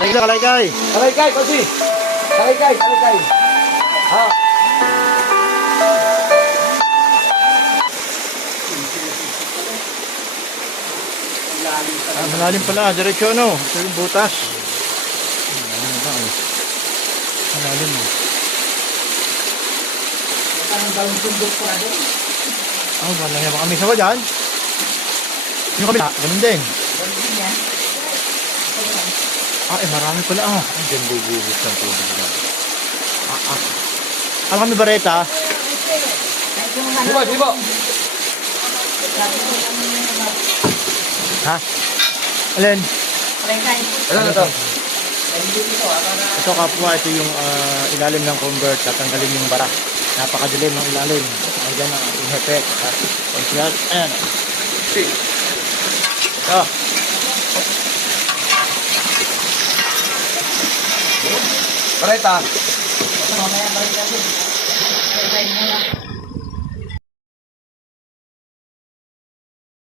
Kalaykay. Kalaykay, kasi. Kalaykay. Ha. Malalim pala, diretso ano. Ito yung butas. Malalim ba eh. Malalim mo. Parang gawin sundok pa rin. Wala nga kami sawa dyan. Yung kami, ganun din. Marami pala Diyan bubuhos ng tubig na. Alam kami bareta. Di ba? Ha? Alin? Ano na to? Ito kapwa, ito yung ilalim ng convert. Tatanggalin yung bara. Napakadilim ng ilalim. Ayan ang ating hepe. Ayan. Ito. Bareta.